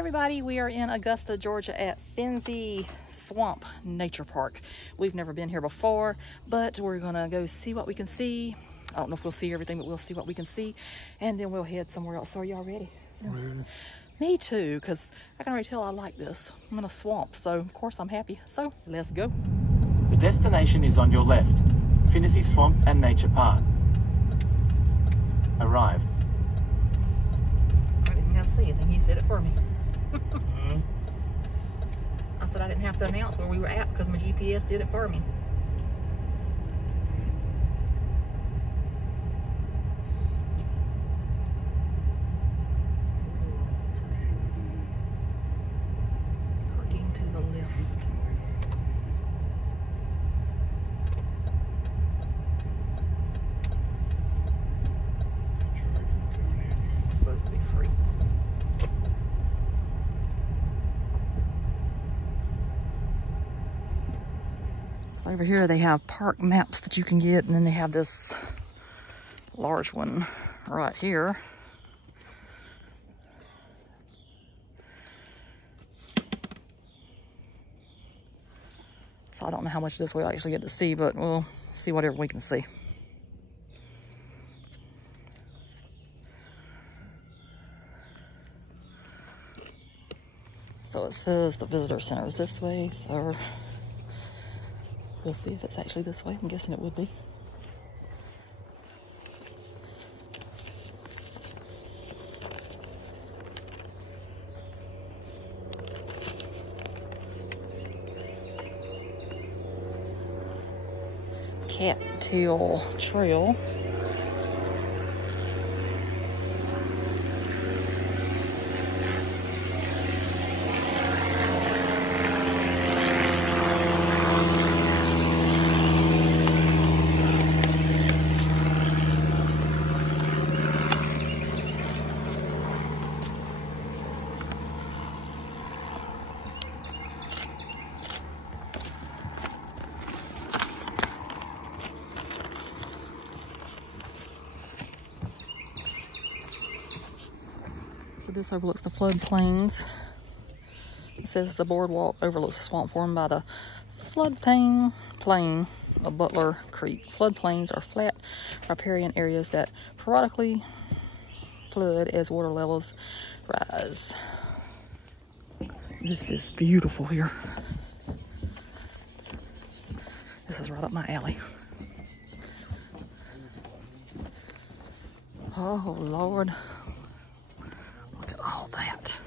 everybody, we are in Augusta, Georgia at Phinizy Swamp Nature Park. We've never been here before, but we're gonna go see what we can see. I don't know if we'll see everything, but we'll see what we can see, and then we'll head somewhere else. So are y'all ready? Ready. Me too, because I can already tell I like this. I'm in a swamp, so of course I'm happy. So let's go. The destination is on your left, Phinizy Swamp and Nature Park. Arrived. I didn't have to say anything, he said it for me. I said I didn't have to announce where we were at because my GPS did it for me. Parking to the left. It's supposed to be free. So over here they have park maps that you can get, and then they have this large one right here. So I don't know how much of this we'll actually get to see, but we'll see whatever we can see. So it says the visitor center is this way, so we'll see if it's actually this way. I'm guessing it would be. Cattail Trail. So this overlooks the floodplains. It says the boardwalk overlooks the swamp formed by the floodplain of Butler Creek. Floodplains are flat, riparian areas that periodically flood as water levels rise. This is beautiful here. This is right up my alley. Oh, Lord. Look at all that.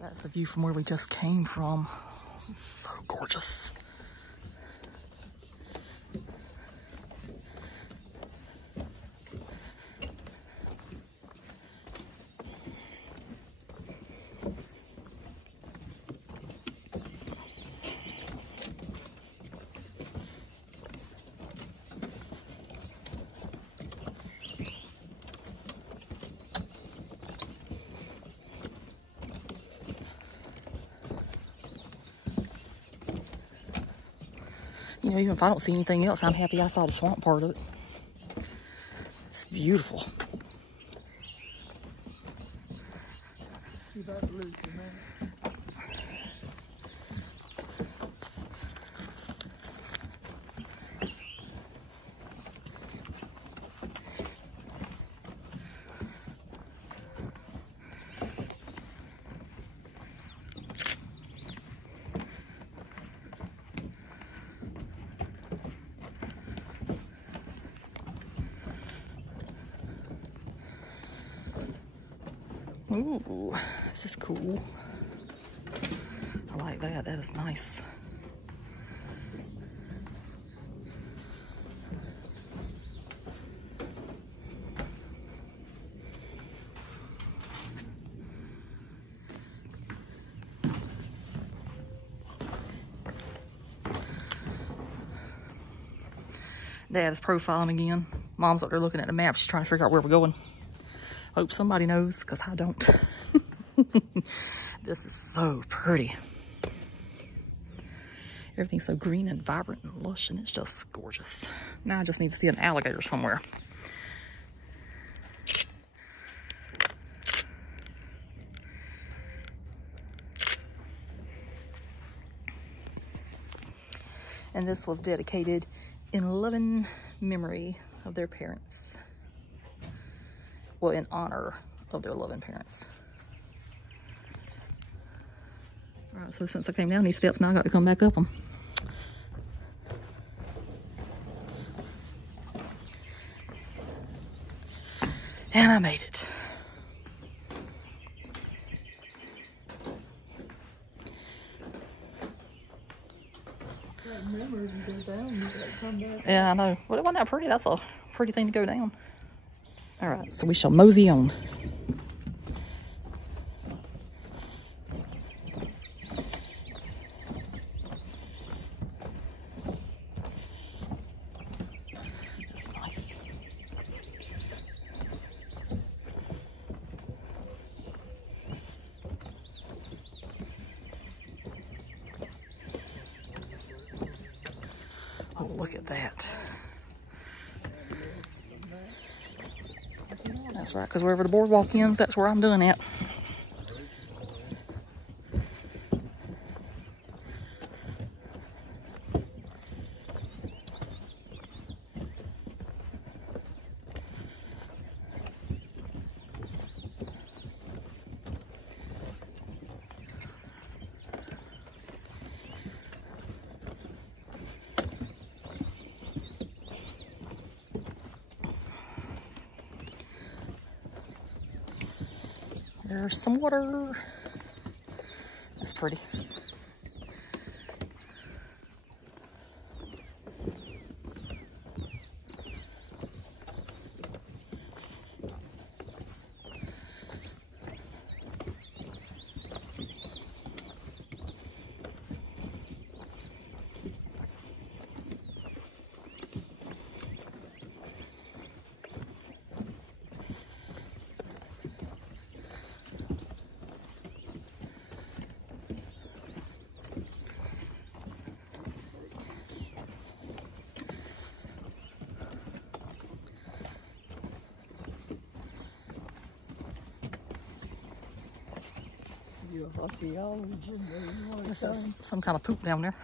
That's the view from where we just came from. It's so gorgeous. You know, even if I don't see anything else, I'm happy I saw the swamp part of it. It's beautiful. Ooh, this is cool. I like that. That is nice. Dad is profiling again. Mom's up there looking at the map. She's trying to figure out where we're going. Hope somebody knows, because I don't. This is so pretty. Everything's so green and vibrant and lush, and it's just gorgeous. Now I just need to see an alligator somewhere. And this was dedicated in loving memory of their parents. Well, in honor of their loving parents. All right, so since I came down these steps, now I got to come back up them. And I made it. Yeah, I know. Well, it wasn't that pretty. That's a pretty thing to go down. All right, so we shall mosey on. That's nice. Oh, look at that. That's right, because wherever the boardwalk ends, that's where I'm doing it. There's some water. That's pretty. That's some kind of poop down there.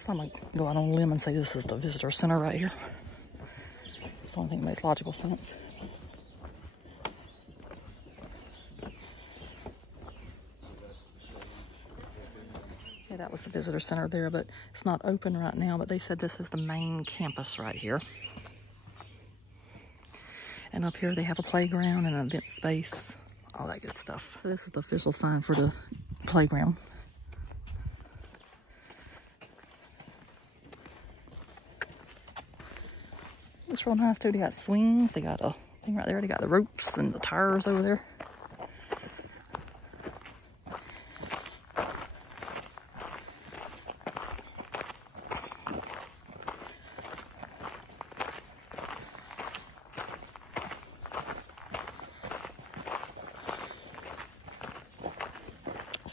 So I'm going to go out on a limb and say this is the visitor center right here. It's the only thing that makes logical sense. Yeah, that was the visitor center there, but it's not open right now, but they said this is the main campus right here. And up here they have a playground and an event space, all that good stuff. So this is the official sign for the playground. Looks real nice too. They got swings. They got a thing right there. They got the ropes and the tires over there.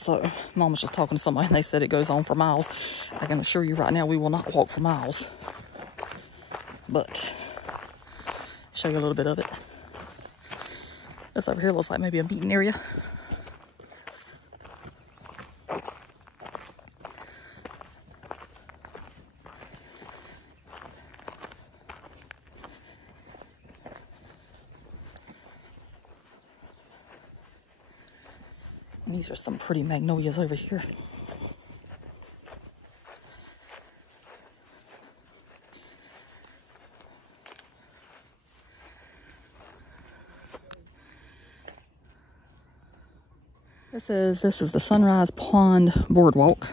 So Mom was just talking to somebody and they said it goes on for miles. I can assure you right now we will not walk for miles. But show you a little bit of it. This over here looks like maybe a meeting area. And these are some pretty magnolias over here. It says this is the Sunrise Pond Boardwalk.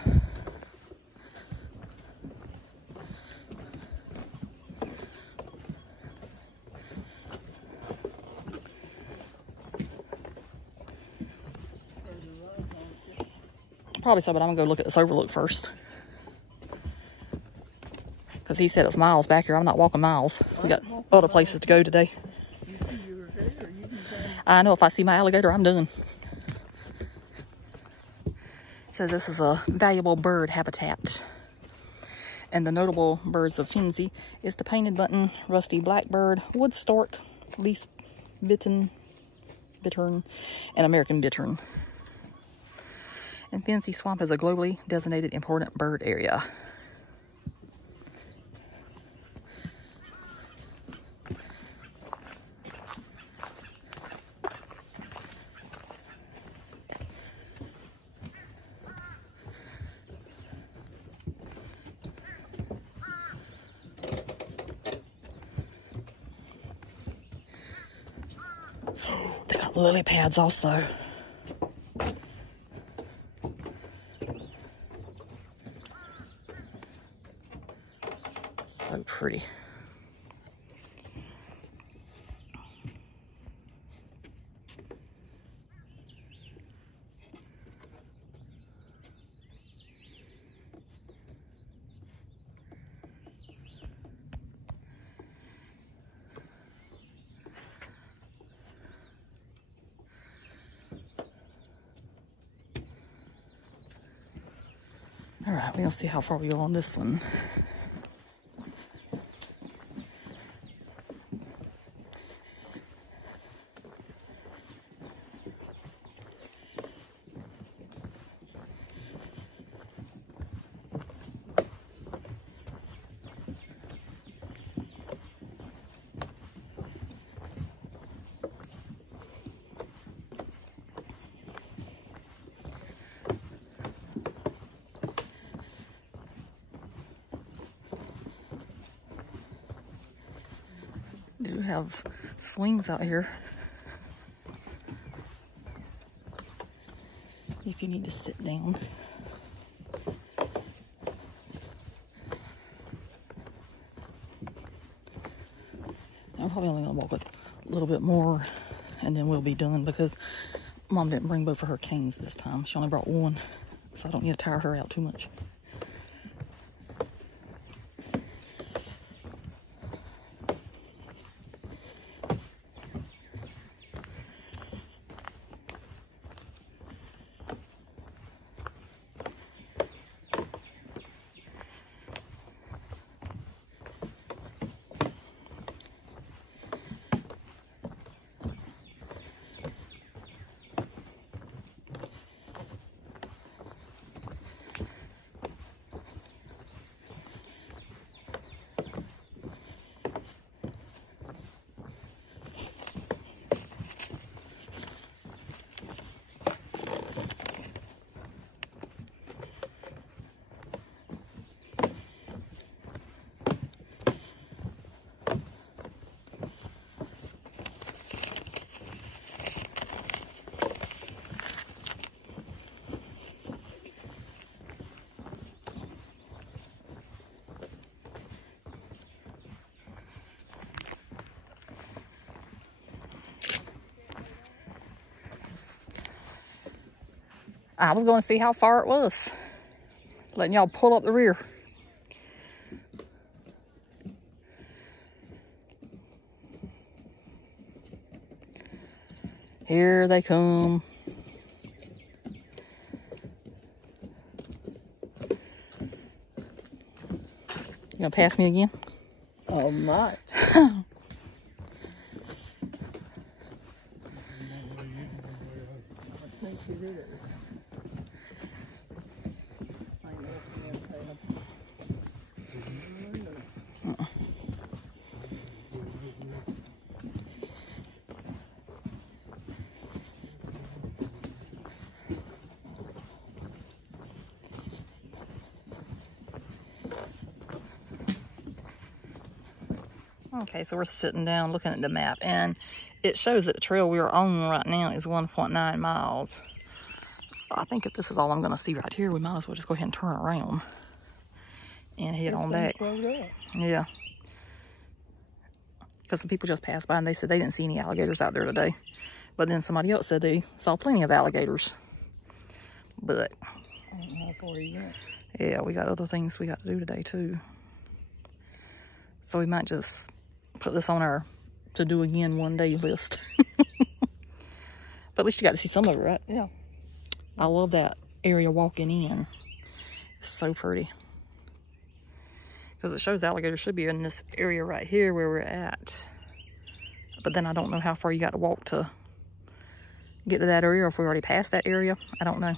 Probably so, but I'm gonna go look at this overlook first. Because he said it's miles back here. I'm not walking miles. We got other places to go today. I know if I see my alligator, I'm done. It says this is a valuable bird habitat. And the notable birds of Phinizy is the painted button, rusty blackbird, wood stork, least bittern, and American bittern. And Phinizy Swamp is a globally designated important bird area. They got lily pads also. So pretty. All right, we're gonna see how far we go on this one. They do have swings out here if you need to sit down. I'm probably only gonna walk a little bit more and then we'll be done because Mom didn't bring both of her canes this time. She only brought one, so I don't need to tire her out too much. I was going to see how far it was. Letting y'all pull up the rear. Here they come. gonna pass me again? Oh my. Okay, so we're sitting down looking at the map, and it shows that the trail we are on right now is 1.9 miles. So I think if this is all I'm going to see right here, we might as well just go ahead and turn around and head on back. Yeah. Because some people just passed by and they said they didn't see any alligators out there today. But then somebody else said they saw plenty of alligators. But I don't know how far you went. yeah, we got other things we got to do today too. So we might just put this on our to do again one day list. But at least you got to see some of it, right? Yeah. I love that area walking in. It's so pretty. Because it shows alligators should be in this area right here where we're at. But then I don't know how far you got to walk to get to that area, or if we already passed that area. I don't know.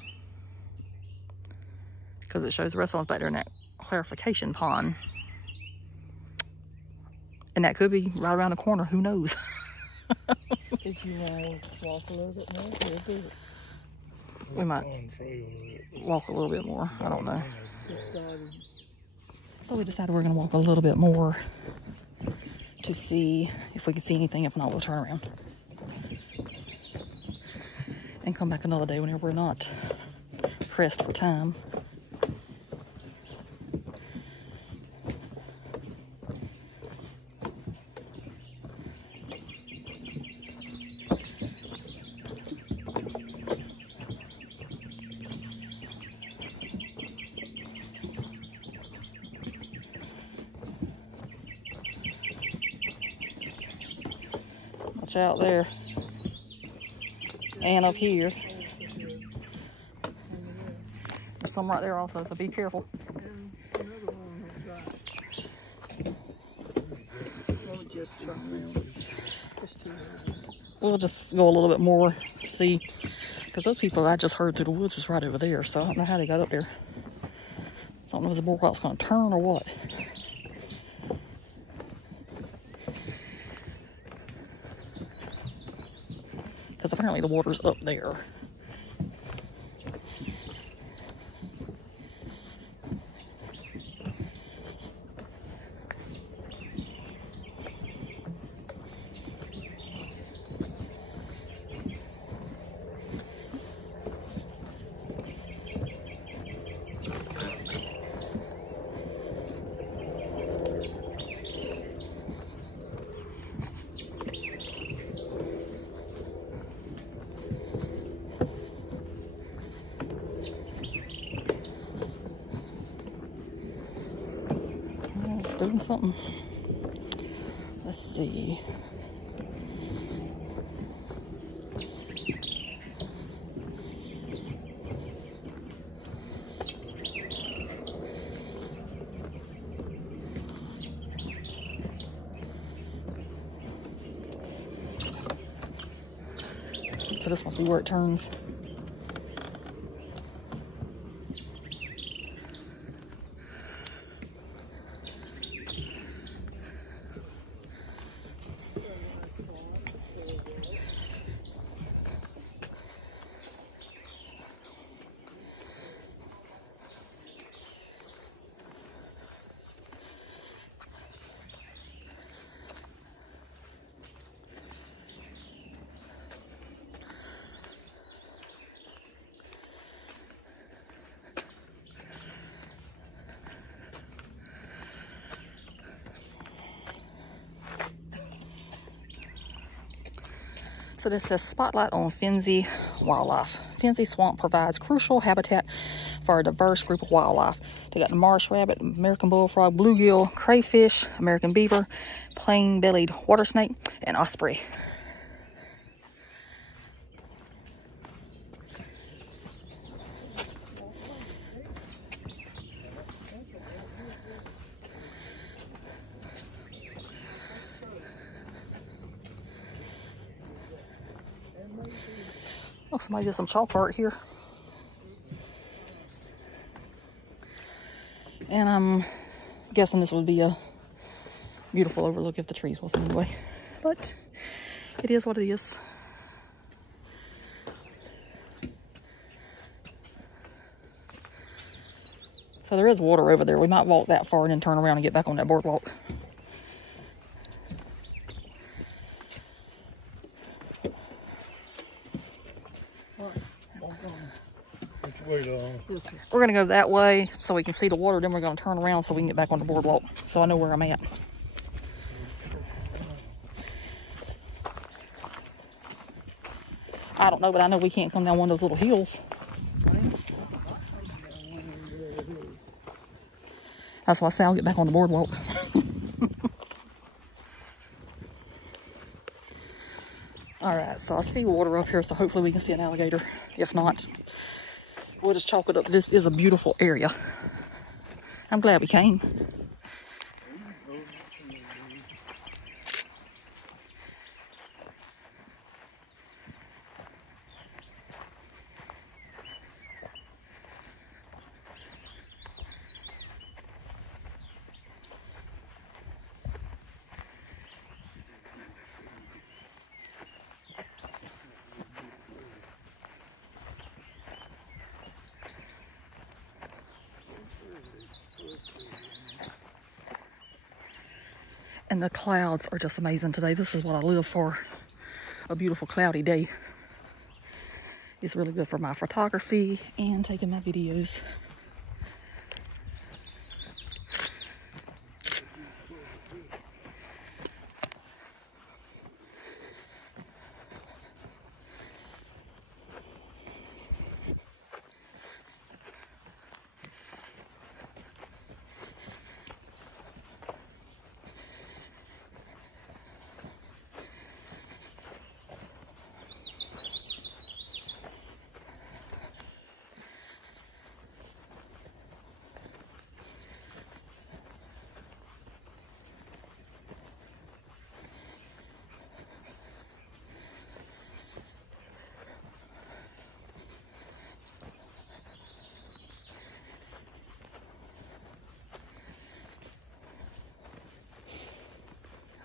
Because it shows the rest of us back there in that clarification pond. And that could be right around the corner. Who knows? If you want to walk a little bit more, we'll do it. We might walk a little bit more. I don't know. So we decided we're going to walk a little bit more to see if we can see anything. If not, we'll turn around and come back another day whenever we're not pressed for time. Watch out there. And up here. There's some right there also, so be careful. We'll just go a little bit more, see. Because those people I just heard through the woods was right over there, so I don't know how they got up there. So I don't know if the boardwalk's going to turn or what. Because apparently the water's up there. Doing something. Let's see. So this must be where it turns. So this says spotlight on Phinizy wildlife. Phinizy Swamp provides crucial habitat for a diverse group of wildlife. They got the marsh rabbit, American bullfrog, bluegill, crayfish, American beaver, plain-bellied water snake, and osprey. Oh, somebody did some chalk art here. And I'm guessing this would be a beautiful overlook if the trees wasn't in the way. But it is what it is. So there is water over there. We might walk that far and then turn around and get back on that boardwalk. Which way to? We're going to go that way so we can see the water. Then we're going to turn around so we can get back on the boardwalk. So I know where I'm at. I don't know, but I know we can't come down one of those little hills. That's why I say I'll get back on the boardwalk. All right, so I see water up here, so hopefully we can see an alligator. If not, we'll just chalk it up. This is a beautiful area. I'm glad we came. And the clouds are just amazing today. This is what I live for, a beautiful cloudy day. It's really good for my photography and taking my videos.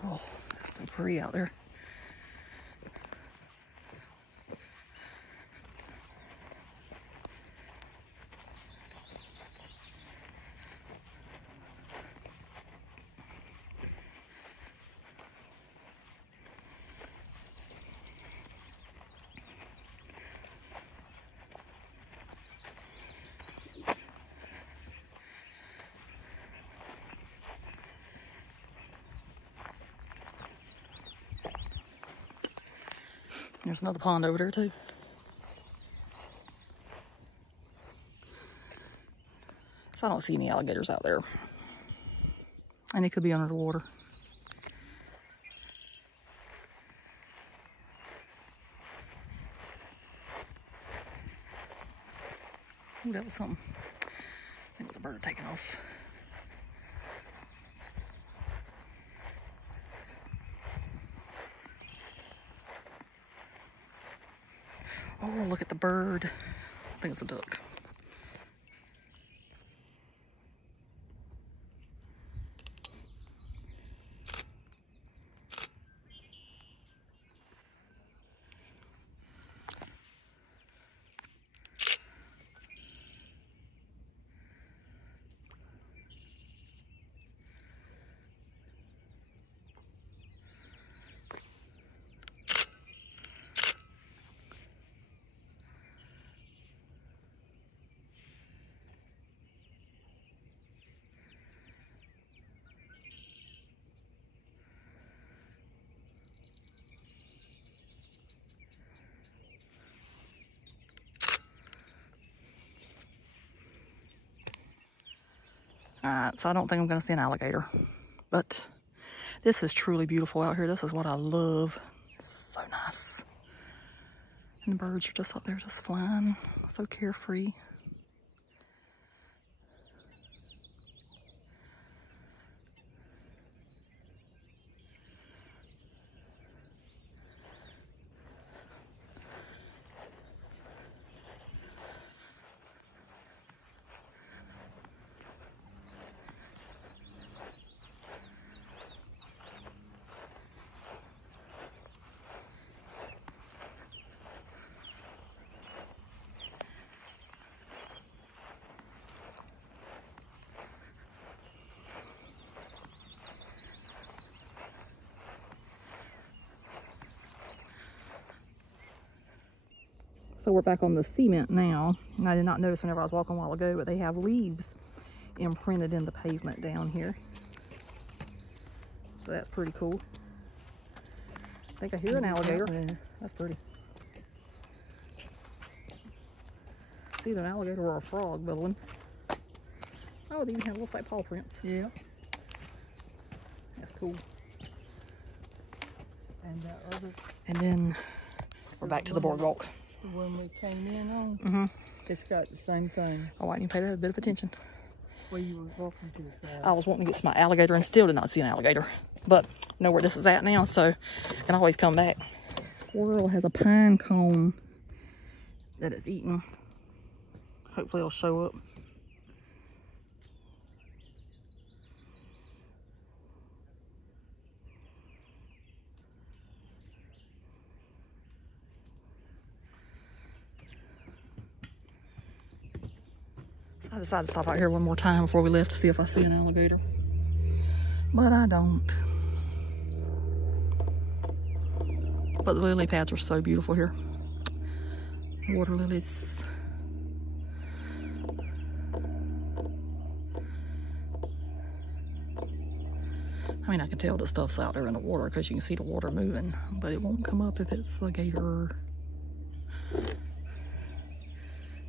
Oh, it's so pretty out there. There's another pond over there too. So I don't see any alligators out there. And it could be under the water. Ooh, that was something. I think it was a bird taking off. Oh, look at the bird. I think it's a duck. Alright, so I don't think I'm going to see an alligator. But this is truly beautiful out here. This is what I love. It's so nice. And the birds are just up there just flying. So carefree. So we're back on the cement now. And I did not notice whenever I was walking a while ago, but they have leaves imprinted in the pavement down here. So that's pretty cool. I think I hear an alligator. That's pretty. It's either an alligator or a frog bubbling. Oh, they even have little like paw prints. Yeah. That's cool. And that other, And then we're back to the boardwalk. the one we came in on, it's got the same thing. Oh, I didn't pay that a bit of attention. Where you were walking to the side. I was wanting to get to my alligator and still did not see an alligator. But I know where this is at now, so I can always come back. Squirrel has a pine cone that it's eating. Hopefully it'll show up. So I decided to stop out here one more time before we left to see if I see an alligator. But I don't. But the lily pads are so beautiful here. Water lilies. I mean, I can tell the stuff's out there in the water because you can see the water moving, but it won't come up if it's a gator.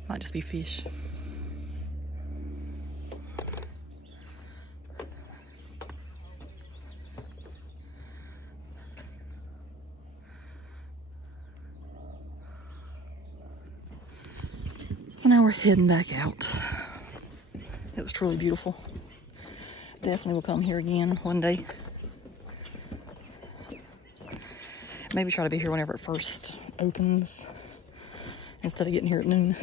Might just be fish. So now we're heading back out. It was truly beautiful. Definitely will come here again one day. Maybe try to be here whenever it first opens instead of getting here at noon.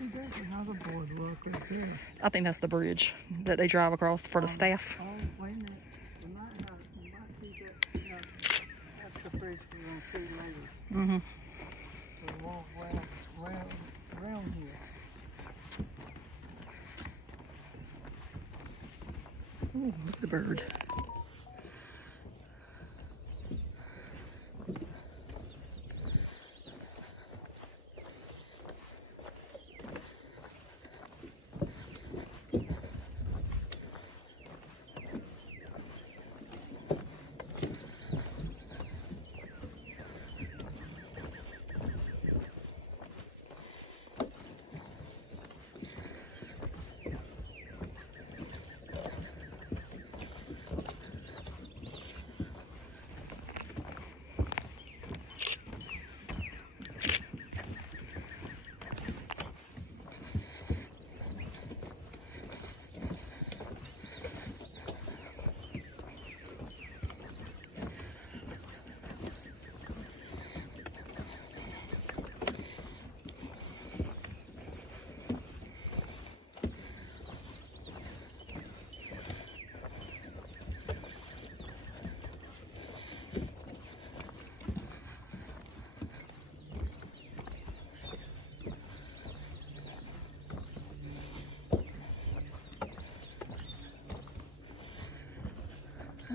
There's another boardwalk right there. I think that's the bridge that they drive across for the staff. Oh, wait a minute. We might see that. That's the bridge we're going to see later. Mm-hmm. We'll walk around here. Ooh, look at the bird.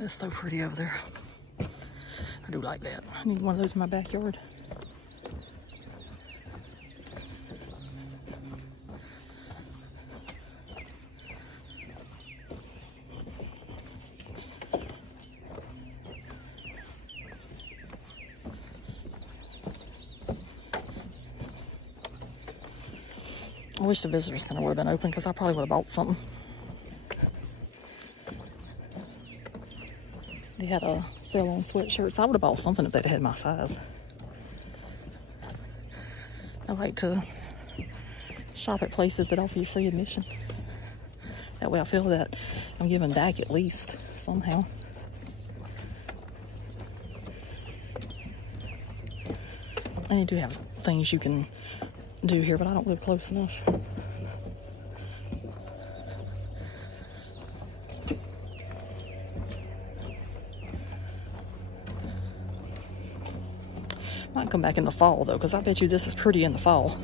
It's so pretty over there. I do like that. I need one of those in my backyard. I wish the visitor center would have been open because I probably would have bought something. They had a sale on sweatshirts. I would have bought something if they'd had my size. I like to shop at places that offer you free admission. That way I feel that I'm giving back at least somehow. And they do have things you can do here, but I don't live close enough. Might come back in the fall though, because I bet you this is pretty in the fall.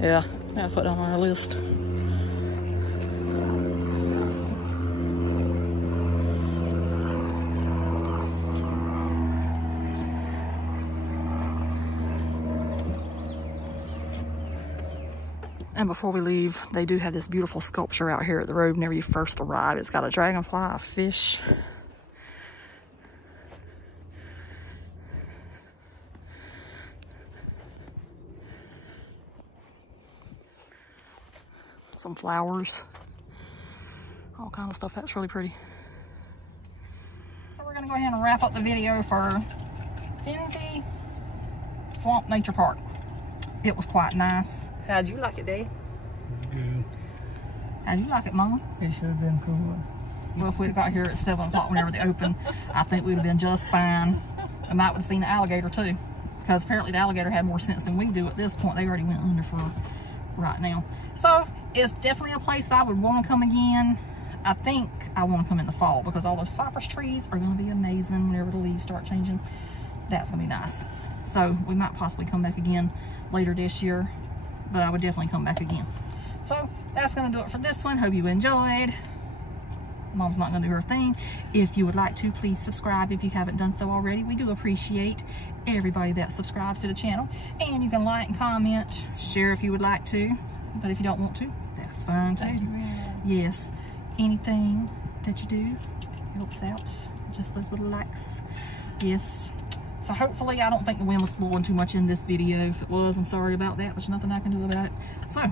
Yeah, I put it on our list. And before we leave, they do have this beautiful sculpture out here at the road whenever you first arrive. It's got a dragonfly, a fish. Some flowers. All kind of stuff. That's really pretty. So we're going to go ahead and wrap up the video for Phinizy Swamp Nature Park. It was quite nice. How'd you like it, Dave? Good. How'd you like it, Mama? It should have been cool. Well, if we'd got here at 7 o'clock whenever they opened, I think we'd have been just fine. We might have seen the alligator too, because apparently the alligator had more sense than we do at this point. They already went under for right now. So it's definitely a place I would want to come again. I think I want to come in the fall because all those cypress trees are going to be amazing whenever the leaves start changing. That's going to be nice. So we might possibly come back again later this year, but I would definitely come back again. So that's going to do it for this one. Hope you enjoyed. Mom's not going to do her thing. If you would like to, please subscribe if you haven't done so already. We do appreciate everybody that subscribes to the channel. And you can like and comment, share if you would like to. But if you don't want to, that's fine too. Yes, anything that you do helps out. Just those little likes. Yes. So hopefully, I don't think the wind was blowing too much in this video. If it was, I'm sorry about that. There's nothing I can do about it. So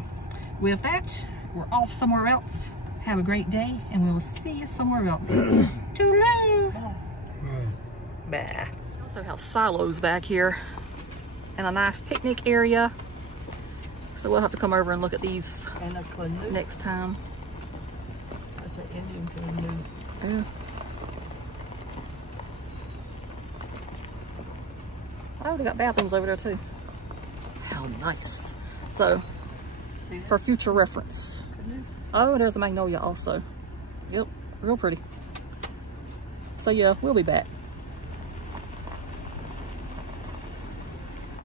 with that, we're off somewhere else. Have a great day, and we will see you somewhere else. Toodaloo. Bye. We also have silos back here and a nice picnic area. So we'll have to come over and look at these And a canoe. next time. That's an Indian canoe. Yeah. Oh, they got bathrooms over there too. How nice. So, See that? for future reference. Canoe. Oh, there's a magnolia also. Yep, real pretty. So yeah, we'll be back.